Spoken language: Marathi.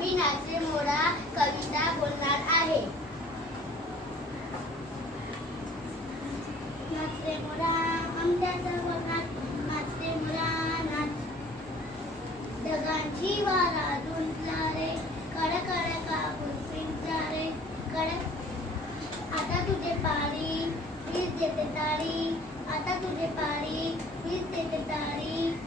मी नाच रे मोरा कविता बोलणार आहे. नाच रे मोरा आंब्याचा वनात, नाच रे मोरा नाच. ढगांची वारा धुंदला रे, कड कड कापूस पिंजला रे, कड. आता तुझे पारी वीज देते तारी, आता तुझे पारी वीज देते तारी.